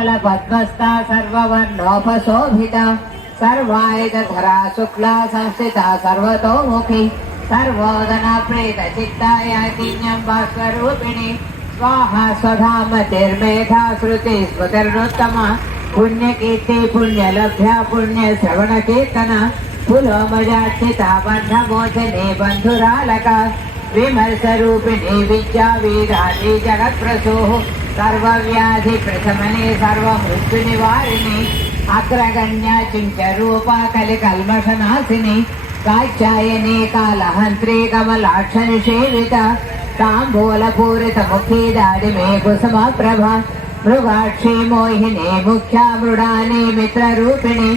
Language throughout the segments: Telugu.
पद्मस्था सर्ववर्णोपशोभिता सर्वायुधरा शुक्ला संस्थिता सर्वतोमुखी सर्वोदना प्रेत चित्तायातिन्यं भास्वरूपिणी स्वाहा स्वधामतिर्मेधा श्रुति स्मृतिर्नोत्तमा पुण्यकीर्ति पुण्यलभ्या पुण्यश्रवणकीर्तना पुलोमजाचिता बन्धमोचने बन्धुरालका विमर्शरूपिणी विद्या वीराधि जगत्प्रसूः सर्वव्याधि प्रशमने सर्वमृत्युनिवारिणी अग्रगण्या चिञ्चरूपा कलिकल्मषनाशिनी कात्यायनी कालहन्त्री कमलाक्षनिषेविता ताम्बूलपूरितमुखी दाडिमे कुसुमप्रभा मृगाक्षी मोहिनी मुख्या मृडानी मित्ररूपिणी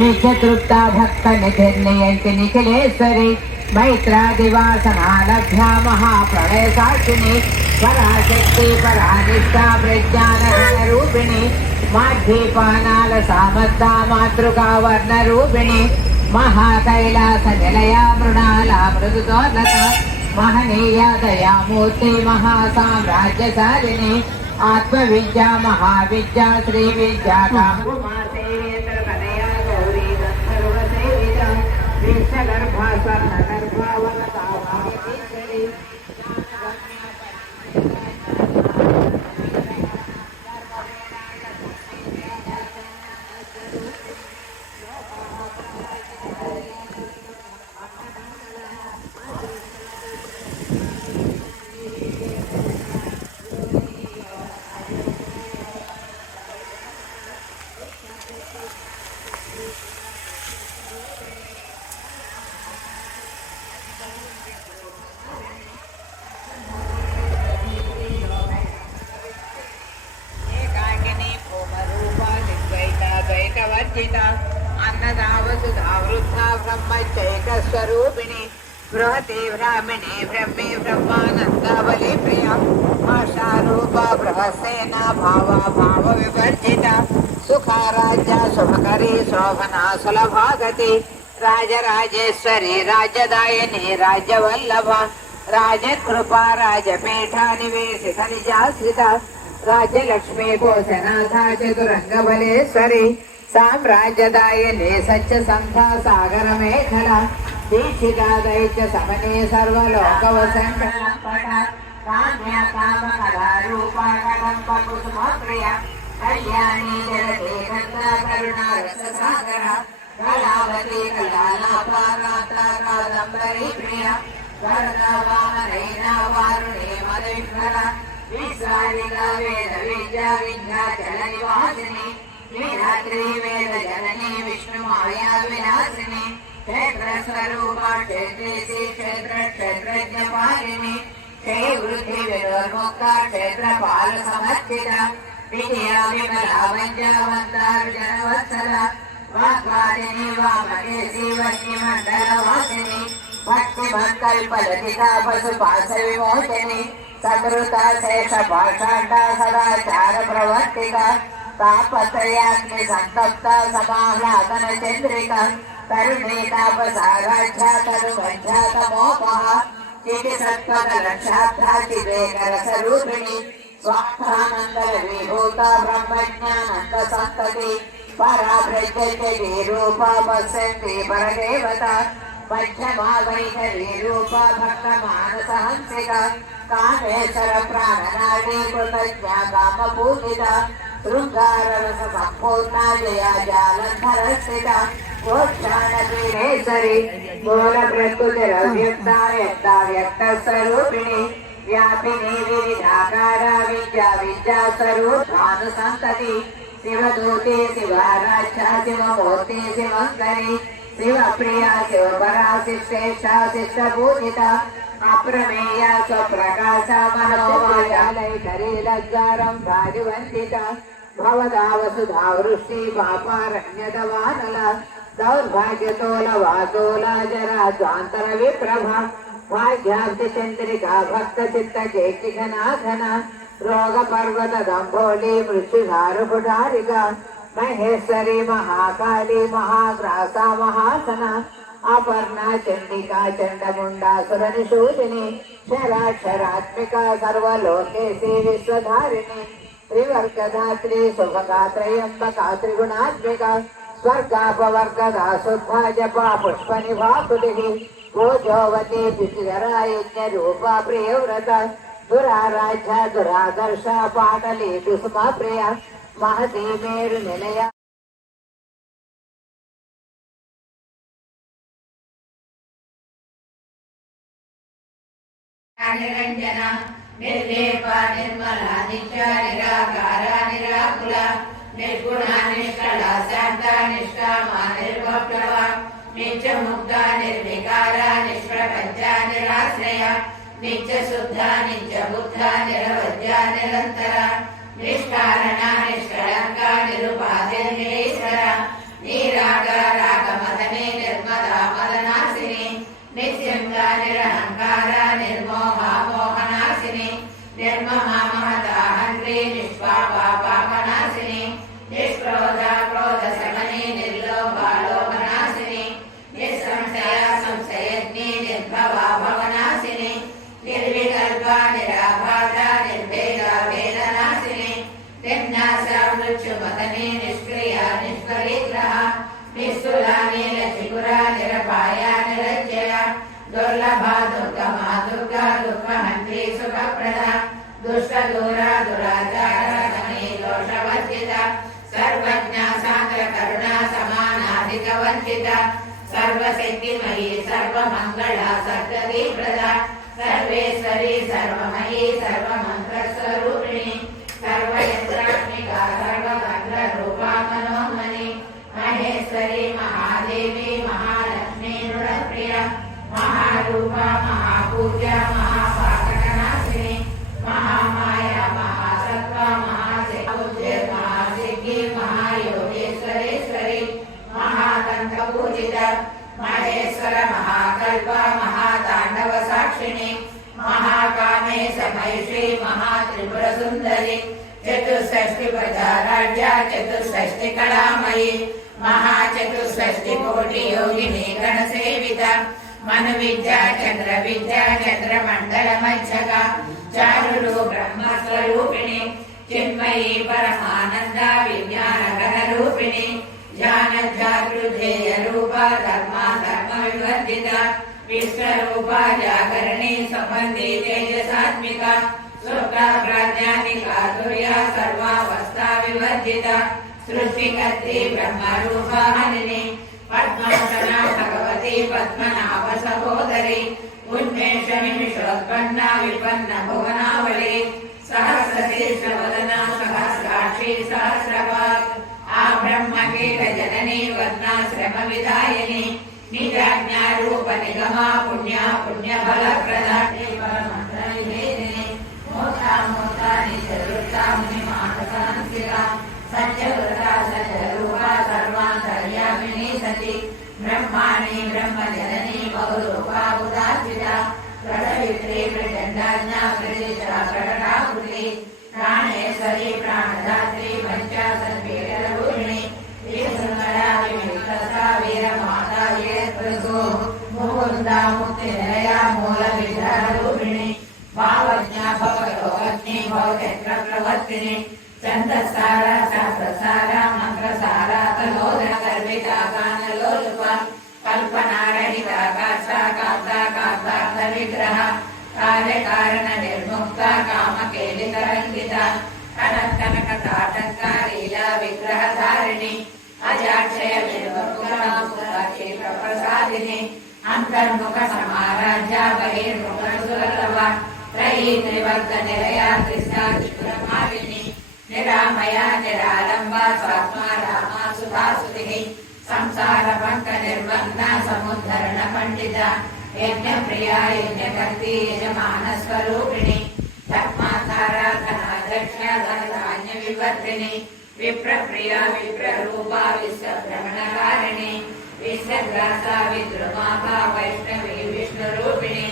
नित्यतृप्ता भक्तनिधिर्नियन्ति निखिलेश्वरी मैत्रादिवासना लभ्या महाप्रलयसाक्षिणी पराशक्ति परानिष्ठा प्रज्ञानरूपिणी माध्यपानालसामत्ता मातृका वर्णरूपिणी महाकैलासनिलया मृणाला मृदुदोलता महनीया दयामूर्ति महासाम्राज्यशालिनी आत्मविद्या महाविद्या श्रीविद्या गर्भा स्वर्ण गर्भा वनता भागीश्वरी अन्नदावसुधावृद्धा ब्रह्मचैकस्वरूपिणी बृहते ब्राह्मणे ब्रह्मे ब्रह्मानन्दावली प्रिया भाषारूपा बृहस्सेना भावा भावविवर्जिता सुखाराज्या शुभकरी शोभना सुलभागति राजराजेश्वरी राज्यदायिनी राज्यवल्लभा राजकृपा राजपीठा निवेशित निजाश्रिता राज्यलक्ष्मी कोशनाथा चतुरंगबलेश्वरी साम्राज्यदायिनी सच्चसंधा सागर मेखला दीक्षिता दैत्य समने सर्वलोकवसंकला काम्या कामकला रूपा कदम्ब कुसुमप्रिया कल्याणी जगते गंगा करुणा रससागरा कलावती कलालापा राता कादम्बरी प्रिया वरदा वामनैना वारुणे मदविह्वला विश्वानिका वेद विद्या विद्याचल निवासिनी वीरात्री वेद जननी विष्णु माया विनाशिनी क्षेत्र स्वरूपा क्षेत्रेशी क्षेत्र क्षेत्रज्ञ पालिनी क्षय वृद्धि विरोन्मुक्ता क्षेत्रपाल समर्थिता विजया विमला वंद्यावंतार्जनवत्सला वाग्वादिनी वामकेशी वह्निमण्डलवासिनी भक्तिमत्कल्पलतिका पशुपाश विमोचनी सकृता शेष भाषाढ्या सदाचार प्रवर्तिका तापत्रयाग्नि संतप्ता समाह्लादन चंद्रिका तरुणी तापसाराध्या तरुमध्या तमोपः चितिसत्पदलक्षाध्याचिदेकरसरूपिणी स्वार्थानन्दल विभूता ब्रह्मज्ञानन्द संतति परा प्रज्ञति रूपा पश्यन्ति परदेवता मध्यमा वैखरी रूपा भक्तमानसहंसिका कामेश्वर प्राणनाडी कृतज्ञा कामपूजिता शृंगाररस संपूर्णा जया जालंधरस्थिता मोक्षाणपीठेश्वरी मूल प्रकृतिरव्यक्ता व्यक्ता व्यक्तस्वरूपिणी व्यापिनी विविधाकारा विद्या विद्यास्वरूपानुसंतति शिवदूते शिवाराध्या शिवमूर्ति शिवंकरी शिवप्रिया शिवपरा शिष्टेशा शिष्टपूजिता अप्रमेया स्वप्रकाशा मनोवाचालैकरी लज्जारं भाजुवन्दिता भवदा वसुधा वृष्टि पापारण्यतवानला दौर्भाग्यतोलवातोला जरा स्वांतर विप्रभा भाग्याब्धि चंद्रिका भक्त चित्त केचिघना घना रोग पर्वत दंभोली मृत्युधारुपुटारिका महेश्वरी महाकाली महाग्रासा महासना अपर्णा चंडिका चंडमुंडा सुरनिशूलिनी क्षराक्षरात्मिका सर्वलोकेशी विश्वधारिणी त्रिवर्गधात्री शुभगात्रयम्बका त्रिगुणात्मिका स्वर्गापवर्गदा शुद्धा जपा पुष्पनिभा कृतिः गोजोवती द्विजरा यज्ञरूपा प्रियव्रता दुराराध्या दुरादर्शा पाटली कुसुमा प्रिया महती मेरुनिलया निरंजना निर्लेपा निर्मला नित्या निराकारा निराकुला निर्गुणा निष्कला शांता निष्कामा निर्भक्तवा नित्य मुक्ता निर्विकारा निष्प्रपंचा निराश्रया नित्य शुद्धा नित्य बुद्धा निरवध्या निरंतरा निष्कारणा निष्कलंका निरुपाधिर्निरीश्वरा निरागारागमदने निर्मला मदनासिनी नित्यंगा निरहंकारा निर्मोहा मोहनासिनी निर्ममा महता हंत्री निष्पापा पापनासिनी निष्क्रोधा क्रोध समनी निर्लोभा लोभनासिनी निसंशया संशयज्ञी निर्भवा भवनासिनी निर्विकल्पा निराभासा निर्भेदा वेदनासिनी निर्नाशा मृत्युमदनी निष्क्रिया निष्परिग्रहा निस्तुला नीलचिकुरा निरपाया निरज्जया दुर्लभा दुर्गमा दुर्गा दुःखहन्त्री सुखप्रदा दुष्टदूरा दुराचारा शमनी दोषवर्जिता सर्वज्ञा सान्द्रकरुणा समानाधिकवर्जिता सर्वशक्तिमयी सर्वमङ्गला सर्वदीप्रदा सर्वेश्वरी सर्वमयी सर्वमन्त्रस्वरूपिणी सर्वयन्त्रात्मिका सर्वतन्त्ररूपा मनोन्मनी महेश्वरी महादेवी महालक्ष्मी नृप्रिया महारूपा महापूजा महापाकनाशिनी महामाया महासत्वा महासिद्धि महासिद्धि महायोगेश्वरेश्वरी महातंत्रपूजिता महेश्वर महाकल्प महातांडव साक्षिणी महाकामेश महिषी महात्रिपुरसुंदरी चतुष्षष्टि प्रजाराज्या चतुष्षष्टि कलामयी महाचतुष्षष्टि कोटि योगिनी गणसेविता मनुविद्या चंद्रमंडल मध्यगा चारुरू ब्रह्मस्वरूपिणी चिन्मयी परमानंदा विज्ञान घनरूपिणी ज्ञानजागृधेय रूपा धर्मा धर्म विवर्धिता विश्वरूपा जागरणी संबंधी तेजसात्मिका सुखा प्राज्ञानिका तुर्या सर्वावस्था विवर्जिता सृष्टिकर्त्री ब्रह्मरूपा हरिणी पद्मासना भगवती पद्मनाभ सहोदरी उन्मेष निमिषोत्पन्ना विपन्न भुवनावली सहस्रशीर्षवदना सहस्राक्षी सहस्रवाक् आब्रह्मकीट जननी वर्णाश्रम विदायिनी निजाज्ञा रूप निगमा पुण्या पुण्यफलप्रदा परमंत्र निवेदिनी मोक्षा मोक्षा नित्यदृष्टा मुनिमानसांसिका सत्यव्रता सत्यरूपा सर्वान्तर्यामिनी सती ब्रह्माणि ब्रह्मजननी बहुरूपा उदासिता प्रसवित्री प्रचण्डाज्ञा प्रदिशा प्रकटाकृति प्राणेश्वरी प्राणदात्री पञ्चाशद्पीठरूपिणी वीरसुन्दरा विविक्तसा वीरमाता वीरप्रसो मुकुन्दा मुक्तिनिलया मूलविग्रहरूपिणी भावज्ञा भवयोगज्ञी भवचक्रप्रवर्तिनी छन्दसारा शास्त्रसारा मन्त्रसारा तलोदन गर्भिता गानलोलुपा कल्पनारहिता काष्ठा कान्ता कान्तार्थ विग्रह कार्यकारण निर्मुक्ता कामकेलितरङ्गिता कनकनकताटङ्का लीला विग्रहधारिणी अजाक्षय निर्मुक्तप्रसादिनी अन्तर्मुख समाराज्या बहिर्मुख सुरलभा त्रयी त्रिवर्ग निलया कृष्णा त्रिपुरमालिनी निरामया निरालंबा स्वात्मा रामा सुधासुतिः संसार पंक निर्बन्धा समुद्धरण पंडिता यज्ञ प्रिया यज्ञकर्त्री यजमान स्वरूपिणी धर्माधारा धनाध्यक्ष धनधान्य विवर्धिनी विप्रप्रिया विप्ररूपा विश्वभ्रमणकारिणी विश्वग्रासा विद्रुमाभा वैष्णवी विष्णुरूपिणी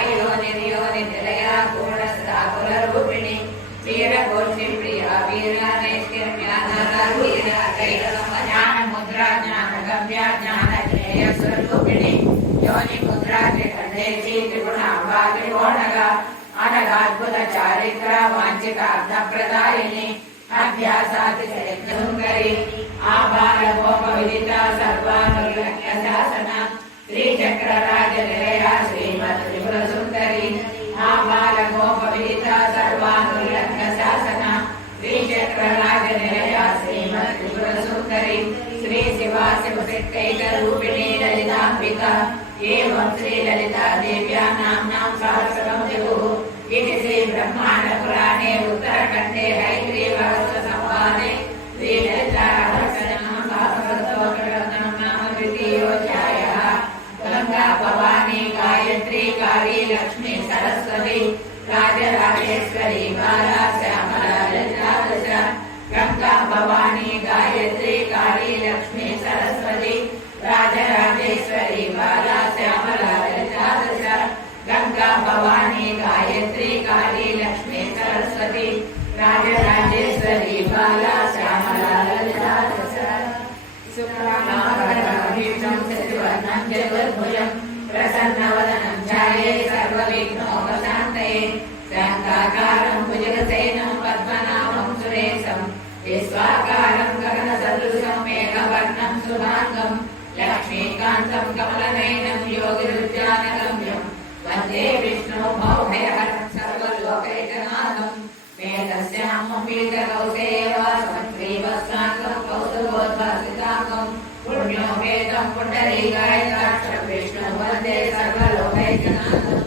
अयोनिर्योनि निलया गूढस्था कुलरूपिणी वीरघोषि प्रिया वीरानैष्कर्म्याधारा वीरा ज्ञान मुद्रा ज्ञान गम्या ज्ञान ज्ञेय स्वरूपिणी योनि मुद्रा त्रिखंडेशी त्रिगुणांबा त्रिकोणगा अनघ అద్భుత చారిత్ర వాంఛితార్థప్రదాయిని అభ్యాసాతిశయసుందరి ఆబాల గోప విదిత సర్వానులక్ష్య శాసన శ్రీచక్రరాజ నిలయ శ్రీమత్ త్రిపుర సుందరి ఆబాల గోప విదిత సర్వానులక్ష్య శాసన శ్రీచక్రరాజ నిలయ శ్రీమత్ త్రిపుర సుందరి శ్రీ శివా శివశక్తైక రూపిణీ లలితాంబిక ఏవం శ్రీ లలితా దేవ్యా నామ్నాం సహస్రం జగుః इति श्री ब्रह्मांड पुराणे उत्तरखंडे हयग्रीवस्य संवादे श्री ललिता सहस्रनाम सहस्रस्तोत्ररत्नं नाम द्वितीयोऽध्यायः गंगा भवानी गायत्री काली लक्ष्मी सरस्वती राजराजेश्वरी बाला श्यामला ललिता दश गंगा भवानी गायत्री काली लक्ष्मी सरस्वती राजराजेश्वरी बाला श्यामला ललिता दश गंगा भवानी गायत्री काली लक्ष्मी सरस्वती राजराजेश्वरी बाला श्यामला ललिता दश शुक्लांबरधरं शशिवर्णं चतुर्भुजं प्रसन्नवदनं ध्यायेत् सर्वविघ्नोपशान्तये शान्ताकारं भुजगसेनं पद्मनाभं सुरेशं विश्वाकारं गगनसदृशं मेघवर्णं शुभाङ्गं लक्ष्मीकान्तं कमलनयनं योगिरुद्यानगम्यं वन्दे विष्णु भवभयहरं सर्वलोकैकनाथं वेदस्यामं पीतकौसेयवासं श्रीवत्साङ्गं कौस्तुभोद्भासिताङ्गं पुण्यो वेदं पुण्डरीकायताक्षं विष्णु वन्दे सर्वलोकैकनाथं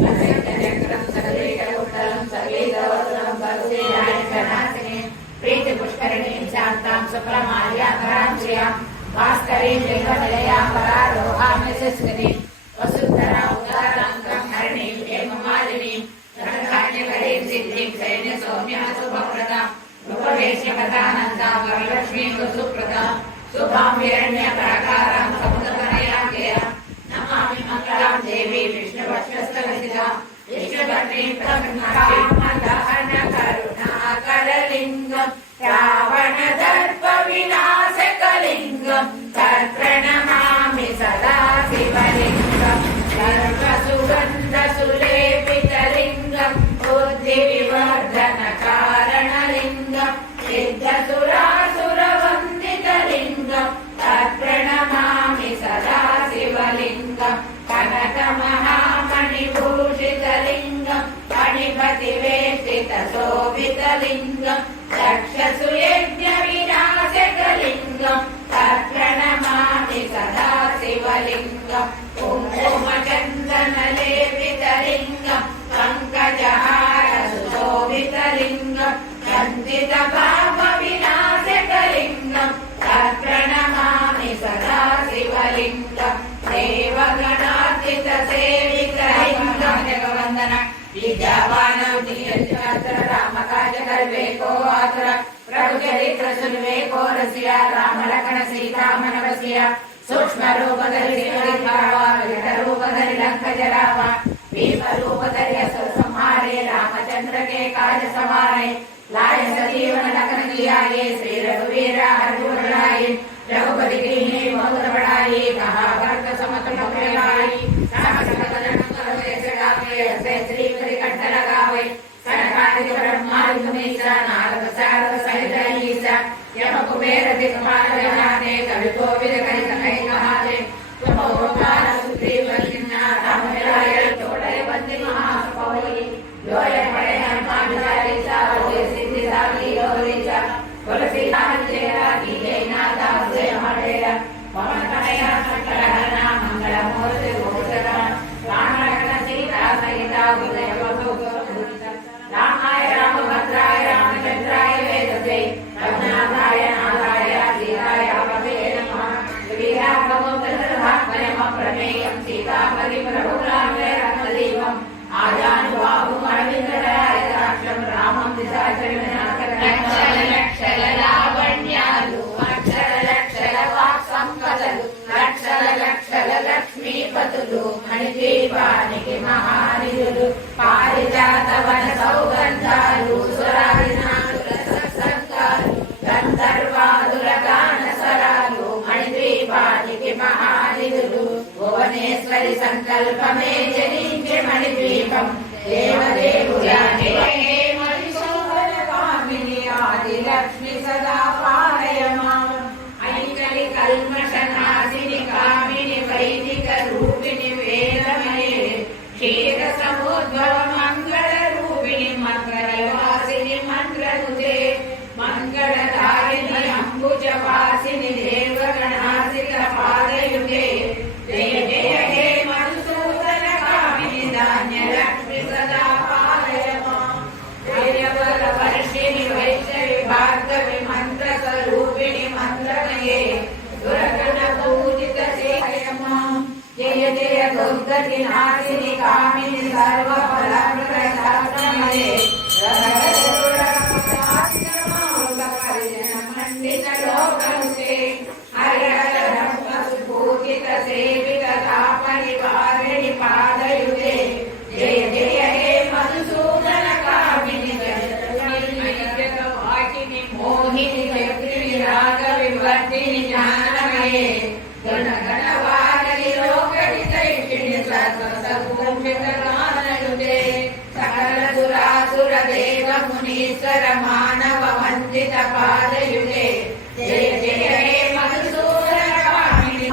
सचक्रं सकलीककुण्डलं सकलीकवस्त्रं कौसेयायकनाशिनीं प्रीतिपुष्करिणीं शान्तां सुप्रमाल्यापरां श्रियां भास्करीं लिङ्गनिलयां परारोहाम्य शिष्किनीं वसुन्धरा उदाराङ्गं हरिणीं हेममालिनीं धनधान्यकरीं सिद्धिं सैन्य सौम्या शुभप्रदां रूपवेश्यकथानन्दां वरलक्ष्मीं सुप्रदां शुभां हिरण्यप्राकारां समुद्रतनयाङ्गयां नमामि मङ्गलां देवी विष्णुवक्षस्थलसितां विष्णुभद्रीं प्रसन्नकरुणाकरलिङ्गं रावणदर्पविनाशकलिङ्गं तत्प्रणमामि सदा शिवलिङ्गं सर्वसुगन्धसुलेपितलिङ्गं बुद्धिविवर्धनकारणलिङ्गं सिद्धसुरासुरवन्दितलिङ्गं तत्प्रणमामि सदा शिवलिङ्गं कनकमहामणिभूषितलिङ्गं मणिपतिवेष्टितशोभितलिङ्गं दक्षसुयज्ञविनाशकलिङ्गं तत्प्रणमामि सदा शिवलिङ्गं कुङ्कुमचन्दनलेपितलिङ्गं पङ्कजहारसुशोभितलिङ्गं कन्दितपापविनाशकलिङ्गं तत्प्रणमामि सदा शिवलिङ्गं देवगणार्चितसेवितलिङ्गं जगवन्दन विद्यावानौतियत्र रामकाजकल्पेको आतुर प्रभुचरित्र सुन्वेको रसिया रामलखन सीतामनवसिय सूक्ष्मरूपधरि रूपधरि लङ्कजरावा भीमरूपधरि असुर संहारे रामचंद्र के काज समारे लाय सजीवन लखन जियाए श्री रघुवीर हरगुण लाए रघुपति कीन्ही बहुत बड़ाई कहा भरत समत मुखलाई सहस बदन करवे सगावे हसे श्रीपति कंठ लगावे सनकादिक ब्रह्मादि मुनीसा नारद सारद सहित ईसा यम कुबेर दिक्पाल जहाते कवि कोविद कहि सकै कहाते तुमोकार सुग्रीव किन्ना राम मिलाय तोड़े बंदी महासुपवली योय पड़े हनुमान बिचारी सा होय सिद्धि साधी गौरीचा तुलसी नाम तेरा की जय नाथा से हटेरा पवन कन्हैया शंकर हरना मंगल मूर्ति भूषण राम लखन सीता सहिता उदय वसु रामाय रामभद्राय रामचंद्राय वेदसे रघुनाथाय नाथाय सीताय पते नमः वीराभवोत्तरभाग्यमप्रमेयं सीतापति प्रभुरामे रत्नदीपम् आजानुबाहुम् अरविन्दरायताक्षं रामं दिशाचरणनाथलावण्यालु अक्षरलक्षलवाक्सम्पदलु लक्षलक्षललक्ष्मीपतुलु मणिद्वीपानिकि महानिधुलु पारिजातवन सौगन्धालु सुरादिनाथुलसत्सङ्गालु गन्धर्वादुरगानसरालु मणिद्वीपानिकि महानिधुलु भुवनेश्वरि सङ्कल्पमे जनिञ्चे मणिद्वीपम् దేవదేవుల హే మధుసూదన కామిని ఆదిలక్ష్మి సదా పాలయ మాం ఐకలి కల్మష నాశిని కామిని వైదిక రూపిణి వేదమయే క్షీర సముద్భవ మంగళ రూపిణి మంగళవాసిని మంత్రనుదే మంగళదాయిని అంబుజవాసిని దేవగణాసిక పాదయుగే జయ జయ హే మధుసూదన కామిని ధాన్యలక్ష్మి సదా పాలయ మాం జయవర వర్షిణి వైష్ణవి భార్గవి మంత్ర స్వరూపిణి మంత్రమయే దుర్గణ పూజిత సేయ మాం జయ జయ దుర్గతి నాశిని కామిని సర్వ ఫలప్రదామయే మండిత లోకముతే హరిహర పూజిత సేవిత తాపని వారిణి పాదయుగే జయ జయ హే మధుసూదన కామిని వాకిని మోహిని జగృని రాగ వివర్ధిని జ్ఞానమయే గణ గణ వారిని లోకటి దైక్షిణి సత్వసంచిత గానయుగే సకల సురాసుర దేవ మునీశ్వర మానవ వందిత పాదయుగే జయ జయ హే మధుసూదన కామిని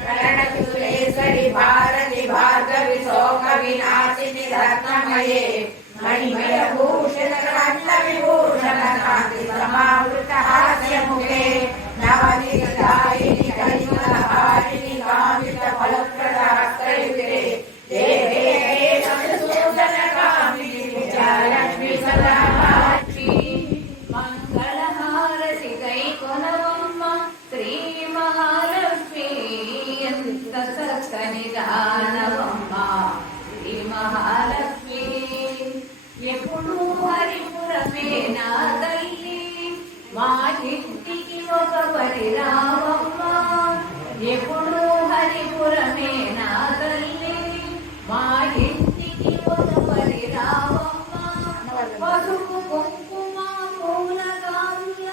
ప్రణతులేశ్వరి భారతి భార్గవి శోక వినాశిని రత్నమయే మణిమయ భూషణ రత్న విభూషణ కాంతి సమావృత హాస్యముఖే నవనిదాయిని కైమల హారిణి కామిత ఫలప్రదాయుగే జయ జయ హే మధుసూదన కామిని విజయలక్ష్మి సదా మంగళహారతి కై కొనవమ్మ శ్రీ మహాలక్ష్మి ఎంత చక్కని దానవమ్మ శ్రీ మహాలక్ష్మి ఎప్పుడు హరిపురమే నా తల్లి మా ఇంటికి ఒక పరి రావమ్మ ఎప్పుడు హరిపురమే నా తల్లి మా ఇంటికి ఒక పరి రావమ్మ పసుపు కుంకుమ పూల కావ్య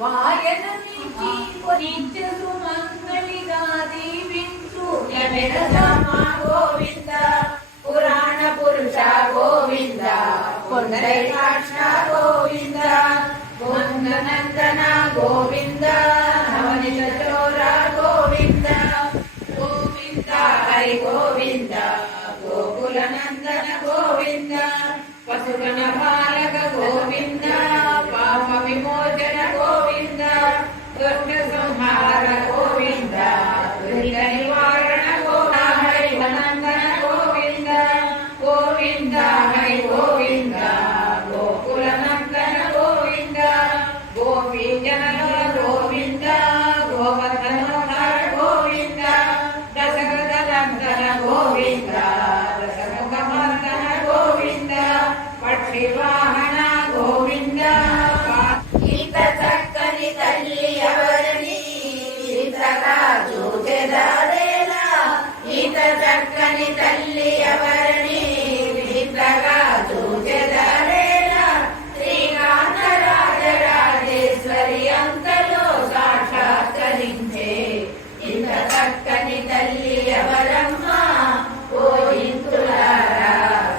వాయన నుంచి నిత్య సుమంగళిగా దీవించు యమెరజమా గోవింద పురాణ పురుష గోవింద కొండైకాక్ష గోవింద గోంగనందన గోవింద నవనిత చోర గోవింద గోవింద హరి గోవింద గోకుల నందన గోవింద పశుగణ బాలక గోవింద పాప విమోచన గోవింద దుర్గ సంహార గోవింద దురిత నివారణ హరి నందన గోవింద గోవింద హరి గోవింద గోకుల నందన గోవింద గోపీజన గోవింద గోవర్ధనోధర గోవింద దశరథ నందన గోవింద దశముఖమర్దన గోవింద పక్షి వాహన గోవింద ఇంత చక్కని తల్లి ఎవరిని ఇంతగా చూచెదారేలా ఇంత చక్కని తల్లి ఎవరిని ఇంతగా చూచెదారేలా శ్రీకాంతరాజరాజేశ్వరి అంతలో సాక్షాత్కరించే ఇంత చక్కని తల్లి ఎవరమ్మా ఓ ఇంతులారా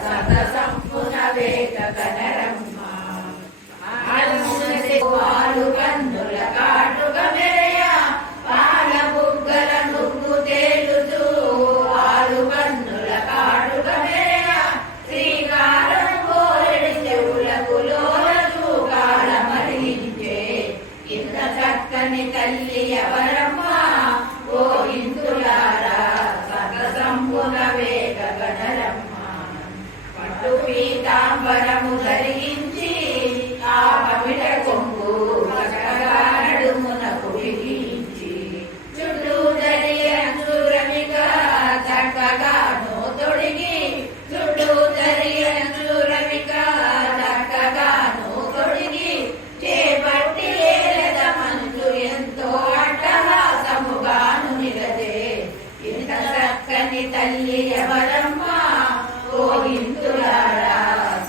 సత సంపున వేక కనరమ్మ పాలు కన్నుల కాటుక మెరయ పాల బుగ్గల నుగ్గు తేలుతూ ఆలు కన్నుల కాటుక మెరయ శ్రీకారం కోరెడి చెవులకు లోల చూకాల మరించే ఇంత చక్కని తల్లి ఎవరమ్మా ఓ ఇంతులారా సత సంపున వేక కనరమ్మ పట్టు పీతాంబరము ధరించి ఆ పవిట కొంగు చక్కగా నడుమునకు బిగించి చుట్టూ దరియ చూరమిక చక్కగాను తొడిగి చుట్టూ దరియ చూరమిక చక్కగాను తొడిగి చేపట్టి ఏలద మంచు ఎంతో అట్టహాసముగాను నిలదే ఇంత చక్కని తల్లి ఎవరమ్మా ఓ ఇంతులారా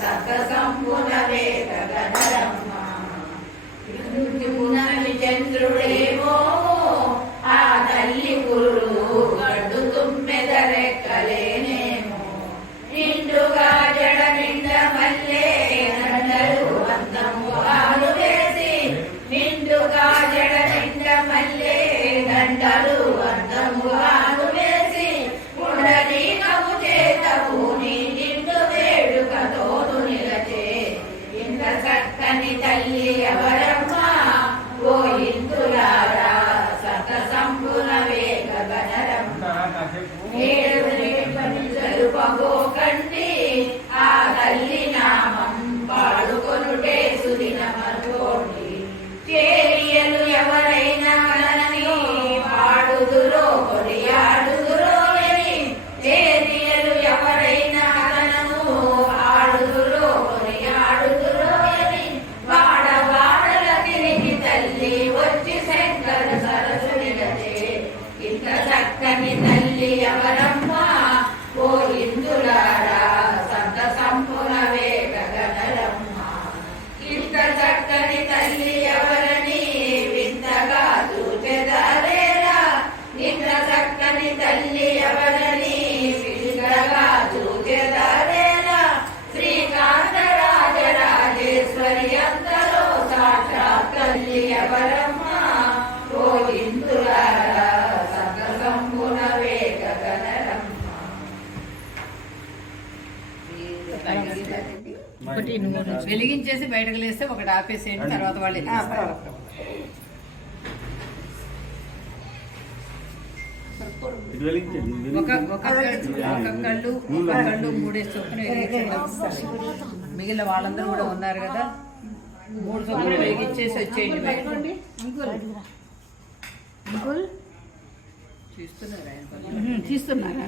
సత సంపున వేద గణరమ్మ జంటలు అర్థముగాను వేసి పుండరీకము చేత పూని నిండు వేడుకతోను నిలచే ఇంత చక్కని తల్లి ఎవరమ్మా ఓ ఇందులారా సత సంపున వేగనరమ్మ జరుపబోకండి ఆ తల్లి నామం పాడుకొనుటే సుదిన మర్గోండి చేరియలు ఎవరైనా కనని పాడుదురో కొనియాడుదురో అని చేరియలు ఎవరైనా కనను పాడుదురో కొనియాడుదురో అని వాడవాడల తిరిగి తల్లి వచ్చి శంకర సరసునిలచే ఇంత చక్కని తల్లి ఎవరమ్మా ఓ ఇందులారా సంత సంపున వేగనరమ్మ ఇంత చక్కని తల్లి ఎవరని వింతగా చూచెదారేరా ఇంత చక్కని తల్లి ఎవరని వింతగా చూచెదారేరా శ్రీకాంతరాజరాజేశ్వరి అంతలో సాక్షాత్ తల్లి ఎవరమ్మా ఓ ఇందులారా సంత సంపున వేగనరమ్మ వెలిగించేసి బయటకు లేస్తే ఒకటి ఆపేసేయండి, తర్వాత వాళ్ళు వెళ్ళిస్తారు. ఒక్కొక్కళ్ళు మూడేసి చొప్పున వెలిగించేయండి. మిగిలిన వాళ్ళందరూ కూడా ఉన్నారు కదా, 3 చొప్పున వెలిగించేసి వచ్చేయండి. తీస్తున్నారా?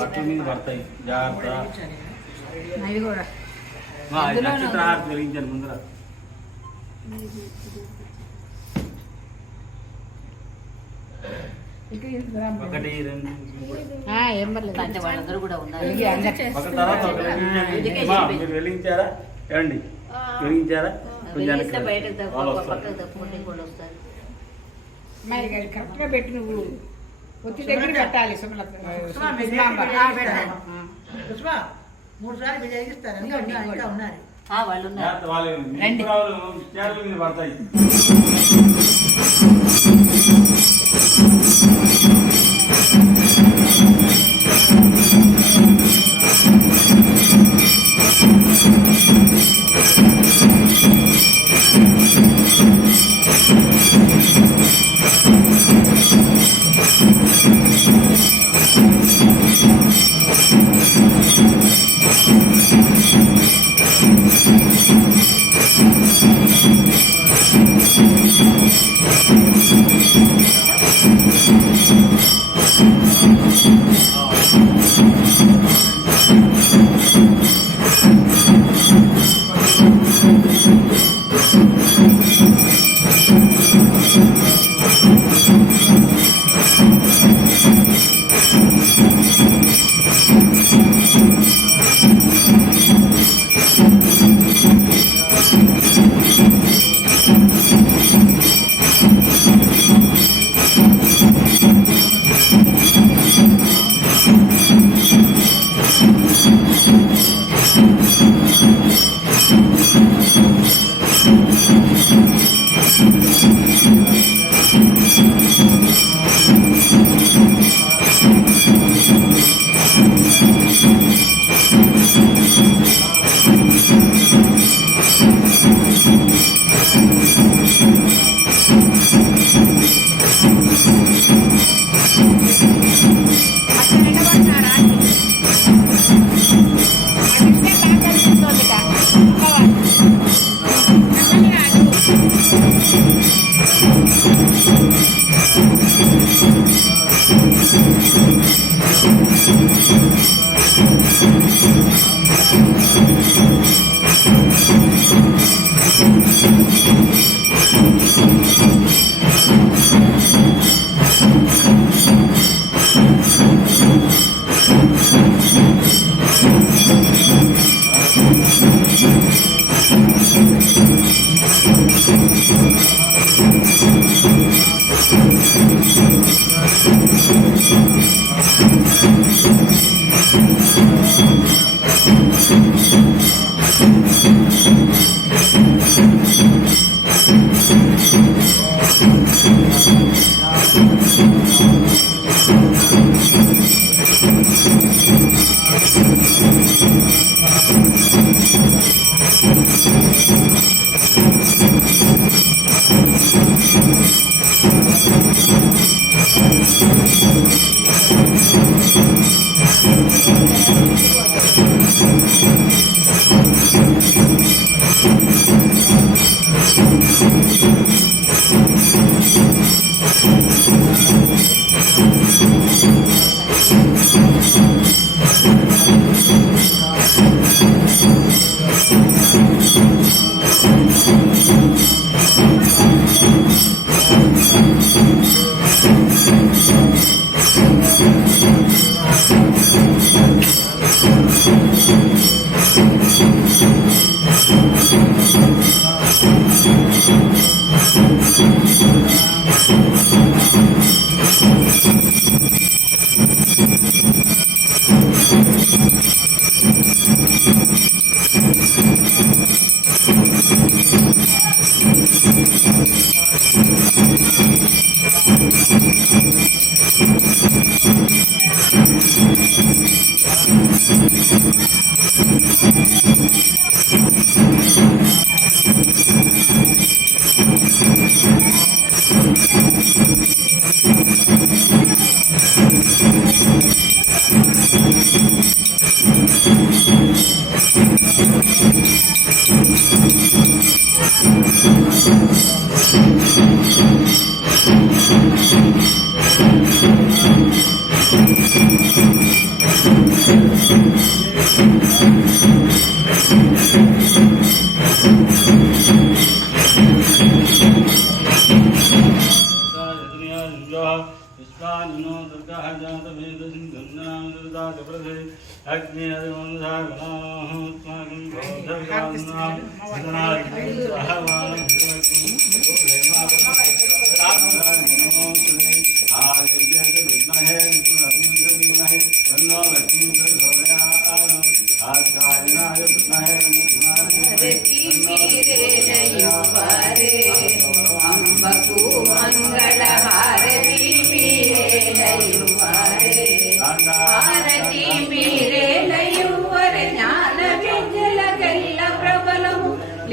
బట్టల మీద పడతాయి, జాగ్రత్త. అవి కూడా వెలిగించాను ముందర. ఒకటి రెండు అంటే వాళ్ళందరూ కూడా ఉన్నారు. ఒక తర్వాత ఒక మీరు వెలిగించారా? ఏమండి వెలిగించారా? వెలిగిస్తే బయటకు పక్కకు తప్పుకుంటే కూడా వస్తారు. కరెక్ట్ గా పెట్టి నువ్వు ఒత్తి దగ్గర పెట్టాలి. వాళ్ళు ఉన్నారు. వాళ్ళు మీద పడతాయి.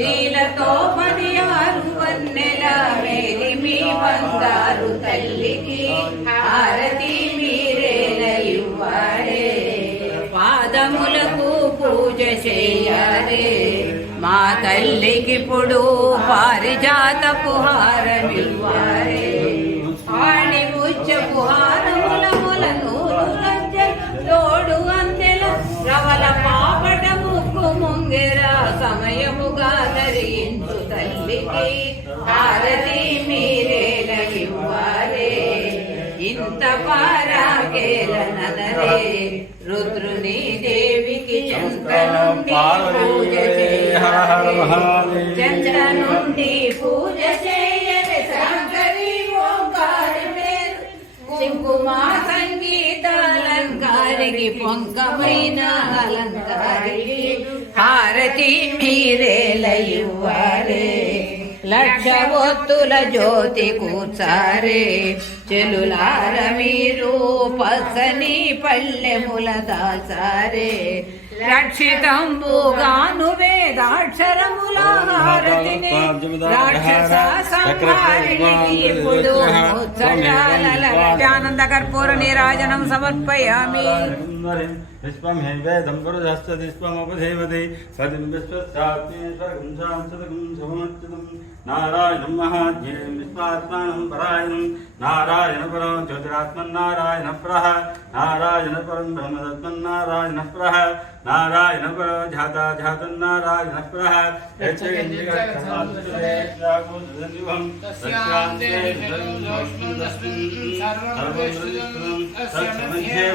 లీలతో 16 వన్నెల మేలిమి బంగారు తల్లికి హారతి మీరేలయువారే పాదములకు పూజ చేయారే మా తల్లికిప్పుడు పారిజాతపు హారమివ్వారే ఆడి ముచ్చపు హారముల నూలు తోడు అందెల రవల పాపట ముక్కు ముంగెర సమయముగా ధరించు తల్లికి హారతి మీరేలగివ్వారే ఇంత పారాకేలనరే రుద్రుని దేవికి చంద్ర నుండి పూజ చేయాలి చంద్ర నుండి పూజ చేయని శంకరి ఓంకారి పేరు కుంకుమా సంగీతాలంకారికి పొంగమైన అలంకారికి హారతి మీరేలయువారే లక్ష ఒత్తుల జ్యోతి కూర్చారే చెలులార మీరు పసని పల్లెముల దాచారే రక్షితంబుగాను వేదాక్షరముల హారతిని రాక్షస సంహారిణికి ఇప్పుడు ఆనంద కర్పూర నీరాజనం సమర్పయామి విశ్వం హైవేదం పురుషస్య విశ్వముపదేవతే సదిం విశ్వస్యాత్మే స్వర్గం శాంతదం సమమచ్యుతం నారాయణం మహాజ్ఞేయం విశ్వాత్మానం పరాయణం నారాయణ పరం జ్యోతిరాత్మన్నారాయణ ప్రహ నారాయణ పరం బ్రహ్మదత్మన్నారాయణ ప్రహ నారాయణ పరం ఝాతన్నారాయణ ప్రహ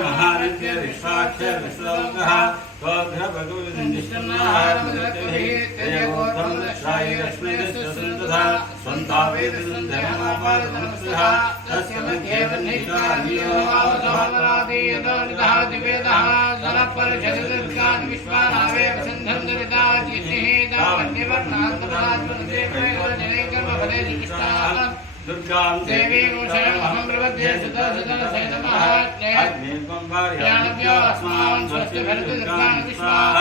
మహానిత్య విశ్వాఖ్య విశ్లోకః స్వగ్ర दुर्गां देवीं शरणमहं प्रपद्ये सुतसुतसैतमहात्म्यं स्वस्य भरतदुर्गां विश्वाः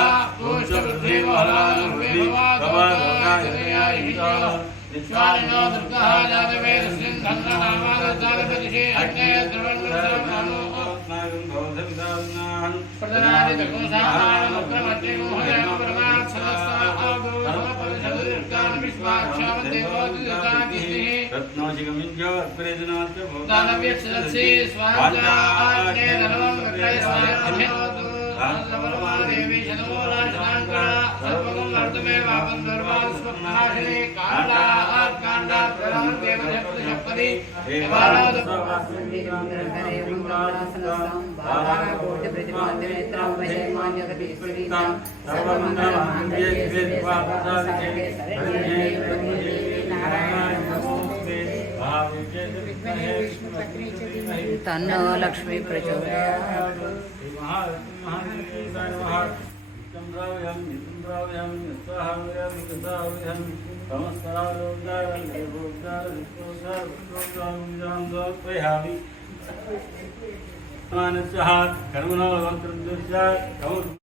विश्वानिनो दुर्गः जातवेदस्मिन् धन्ननामादजालपतिषे अग्ने द्रवणो प्रदनादितकुंसाहारमुग्रमत्रिमोहयं परमात्सहस्राभूषणपरिषदुर्गां विश्वाक्षामदेवोदिताकिस्तिः रत्नोजिगमिञ्जो अत्प्रेजनात्य भूतानव्यक्षदर्शि स्वान्ताग्ने धर्मं विक्रयस्वान्तो దేవి శతమూలాశనాంకర సర్వగం వర్ధమేవాపం సర్వాస్వప్నాశిని కాండాత్ దేవశక్తి तन्नो लक्ष्मी प्रचोदयात् कर्मणो